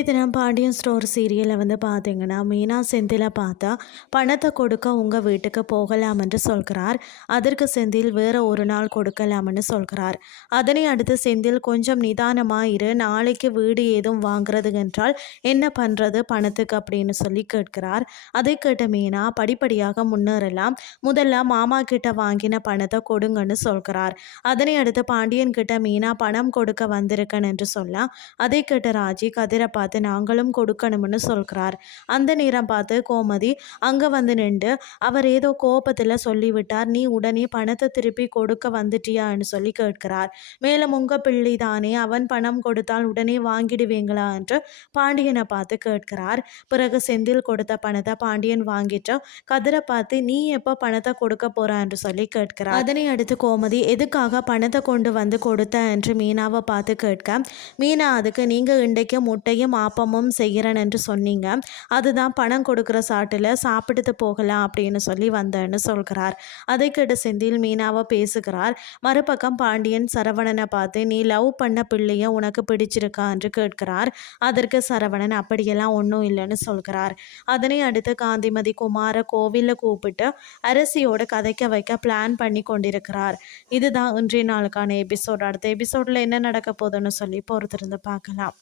இன்றைய தினம் பாண்டியன் ஸ்டோர் சீரியலில் பார்த்தீங்கன்னா மீனா செந்திலை பார்த்தா பணத்தை கொடுக்க உங்கள் வீட்டுக்கு போகலாம் என்று சொல்கிறார். அதற்கு செந்தில் வேற ஒரு நாள் கொடுக்கலாம்னு சொல்கிறார். அதனை அடுத்து செந்தில் கொஞ்சம் நிதானமாக இரு, நாளைக்கு வீடு ஏதும் வாங்குறது என்றால் என்ன பண்ணுறது பணத்துக்கு அப்படின்னு சொல்லி கேட்கிறார். அதை கேட்ட மீனா படிப்படியாக முன்னேறலாம், முதல்ல மாமா கிட்ட வாங்கின பணத்தை கொடுங்கன்னு சொல்கிறார். அதனை அடுத்து பாண்டியன் கிட்ட மீனா பணம் கொடுக்க வந்திருக்கேன் என்று சொல்ல அதை கேட்ட ராஜி கதிரை பார்த்து நாங்களும் கொடுக்கணும்னு சொல்கிறார். அந்த நேரம் பார்த்து கோமதி அங்கே வந்து நின்று அவர் ஏதோ கோபத்தில் சொல்லிவிட்டார், நீ உடனே பணத்தை திருப்பி கொடுக்க வந்துட்டியான்னு சொல்லி கேட்கிறார். மேலும் உங்கள் பிள்ளை தானே, அவன் பணம் கொடுத்தால் உடனே வாங்கிடுவீங்களா என்று பாண்டியனை பார்த்து கேட்கிறார். பிறகு செந்தில் கொடுத்த பணத்தை பாண்டியன் வாங்கிட்டு கதிரை பார்த்து நீ எப்போ பணத்தை கொடுக்க போற என்று சொல்லி கேட்கிறார். அதனை அடுத்து கோமதி எதுக்காக பணத்தை கொண்டு வந்து கொடுத்த என்று மீனாவை பார்த்து கேட்க மீனா அதுக்கு நீங்கள் இன்றைக்கு முட்டையும் ஆப்பமும் செய்கிறேன் என்று சொன்னீங்க, அதுதான் பணம் கொடுக்குற சாட்டில் சாப்பிட்டு போகலாம் அப்படின்னு சொல்லி வந்தேன்னு சொல்கிறார். அதை கேட்டு செந்தில் மீனாவை பேசுகிறார். மறுபக்கம் பாண்டியன் சரவணனை பார்த்து நீ லவ் பண்ண பிள்ளைய உனக்கு பிடிச்சிருக்கா என்று கேட்கிறார். அதற்கு சரவணன் அப்படியெல்லாம் ஒன்றும் இல்லைன்னு சொல்கிறார். அதனை அடுத்து காந்திமதி குமார கோவிலில் கூப்பிட்டு அரசியோட கதைக்க வைக்க பிளான் பண்ணி கொண்டிருக்கிறார். இதுதான் இன்றைய நாளுக்கான எபிசோட். அடுத்த எபிசோடில் என்ன நடக்க போகுதுன்னு சொல்லி பொறுத்திருந்து பார்க்கலாம்.